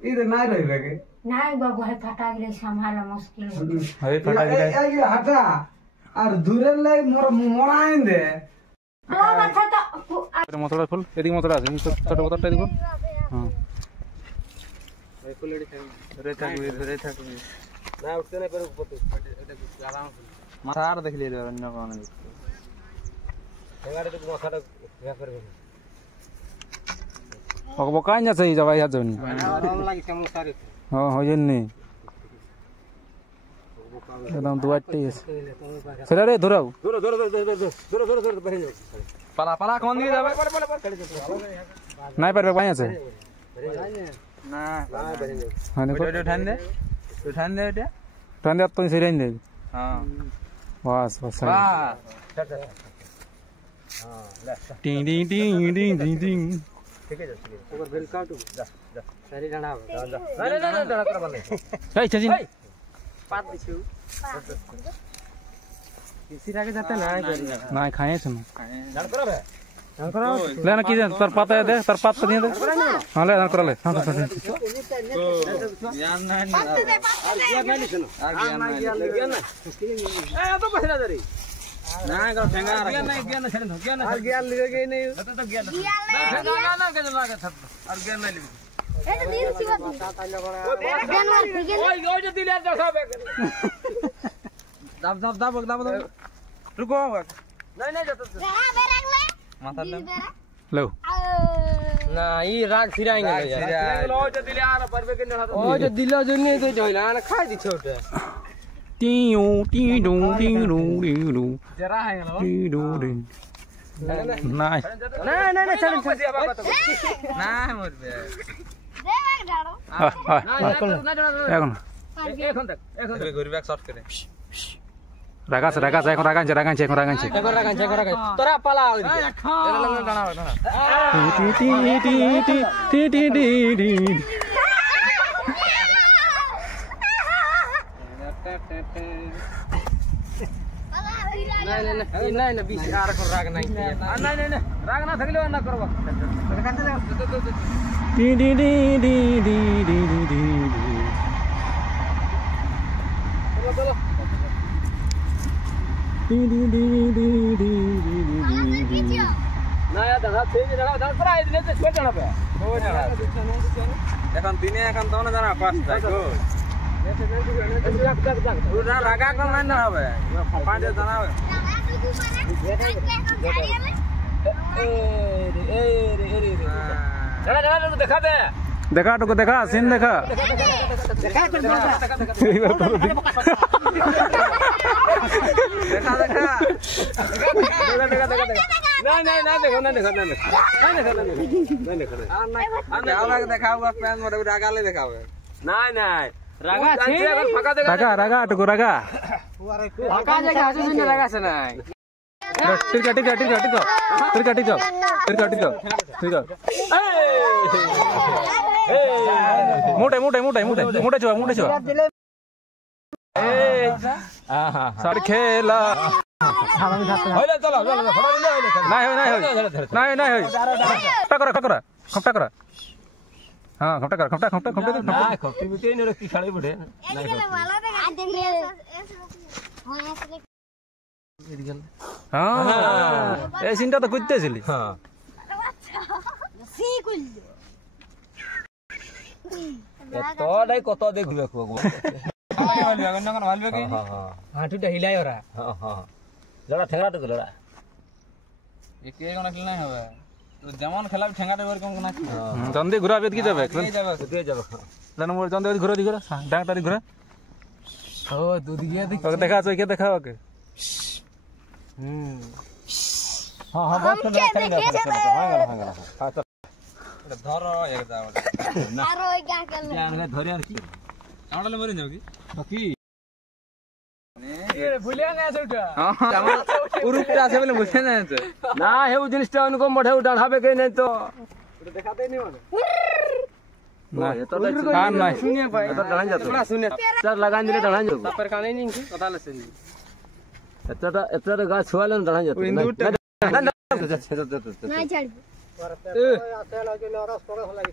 इधर नहीं रहे नहीं बाबू है फटा गले संभालना मुश्किल है फटा गले हटा और दूरे ले मोराइन दे मोतरा फुल एदी मोतरा আছে ছোট মোতরাটা দেখো हां এই ফুল এডি থাকবে না উঠতে না পারে উপর এটা আরাম মাথা আর দেখলি রে অন্য কোন এবারে তো মাথাটা ইয়া করবে ওকে কাইনা চাই যাবা ইয়া জন্য আরাম লাগি কেমন সারে হ্যাঁ হইনি একদম দুয়াটি সেটা রে ধরাও ধরো বাইরে যাও পালা পালা কোন দিকে যাবে নাই পারবে পাই আছে না বাইরে যাও মানে ওটা উঠান দে এটা উঠান দে আপনি সেরেন দে हां বাস বাস हां ले टिंग टिंग टिंग टिंग टिंग ठीक है ऊपर बेल काटू जा सारी डांडा जा नहीं डांडा कर बने ए चजी पात दिछु किसी आगे जाते ना ना खाए छन डांड करबे ले ना की तर पाता दे तर पात दे हां ले डांड कर ले हां तो ज्ञान नहीं ज्ञान नहीं ए तो पहला दरी ना का ठेंगा ज्ञान छन ज्ञान और ज्ञान लेगे नहीं तो ज्ञान ना के लागे और ज्ञान नहीं लेगे ए तो दिन सी बात जानवर ठीक है ओए जो दिल यार देखा दब रुको नहीं जाता माथा लो ना ई राग फिराएंगे यार लो जो दिल यार परबे के ना ओ जो दिल जो नहीं तो जोइला ना खाई दी छोटे टीऊ टीडू टीडू टीडू जरा है लो टीडू डी ना चल ना मोर बे এখন ঘুরি ব্যাক শর্ট করে রাগাছে এখন রাগাছে তোরা পালা এরা লঙ্গন দাঁড়া টি না বিশ আর কোন রাগ নাই না রাগ না থাকলে না করব টি চলো না यार दादा तेज दादा पर आई दिने तो छोड़ जाना पे हो जाना এখন দিনে এখন তো না জানা পাঁচ থাকো ওটা রাগা কোন না হবে পাঁচে জানা হবে चला देखा दे देखा तो देखा सीन देखा देखा नहीं देखो देखा हुआ पैन मोरे रागा ले देखा हुआ नहीं रागा रागा टुको रागा फका जगह आजू सुन रागा से नहीं टिक मोटे छुआ सारे खेला चलो नहीं खपटा कर हाँ खपटा खाड़ी पड़े हाँ ए सीनটা তো করতেছিলি হ্যাঁ এতটাই কত দেখবে হাঁটুটা হিলাই ওরা লড়া ঠেঙ্গাটা লড়া একে কোন খেলা নাই হবে তো যেমন খেলা ঠেঙ্গাটা এরকম কোন আছে জন্দি ঘুরাবে কি যাবে যাবে জানো মোর জন্দি ঘুরা দি ঘুরা ডাংটারি ঘুরা ও দুদিকে দেখা আছে কে দেখা ওকে हाँ बस हाँ ধর এক দাও আর ওই গা কেন ধরে আর কি আমাডালে মরে যাও কি কি ভুলিয়া না আছে ওটা উরুপটা আছে বলে বুঝে না আছে না হেউ জিনিসটা অনুকো মঠে উঠাবে কে নাই তো ওটা দেখাতেই নেই মানে না এটা তো কান নাই শুনে ভাই এটা ডালান যাতো বড় শুনে চার লাগান দিলে ডালান যাতো তারপর কানে নি কি কথা লাসে নি এটা গাছ ছুয়ালে ডালান যাতো নাই ছাড়বি আছে লাগে রস পড়া লাগে